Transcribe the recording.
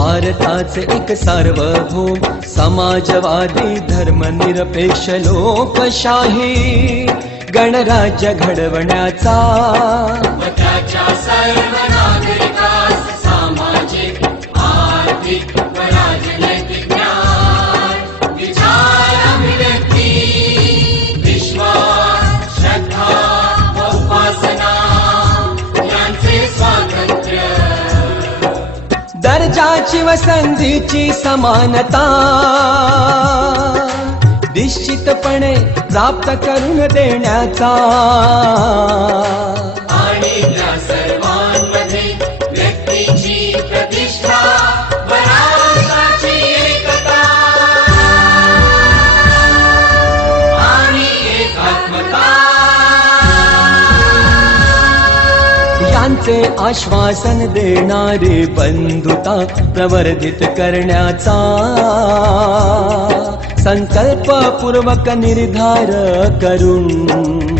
भारताचे एक सार्वभौम समाजवादी धर्मनिरपेक्ष लोकशाही गणराज्य घडवण्याचा व त्याच्या सर्व नागरिकास सामाजिक आर्थिक व राजनैतिक ज्ञान विचार अभिव्यक्ती विश्वास श्रद्धा व उपासना यांचे स्वातंत्र्य दर्जाची व संधीची समानता निश्चितपणे प्राप्त करून देण्याचा आणि त्या सर्वांमध्ये व्यक्तीची प्रतिष्ठा व राष्ट्राची एकता आणि एकात्मता यांचे आश्वासन देणारी बंधुता प्रवर्धित करण्याचा संकल्पपूर्वक निर्धार करून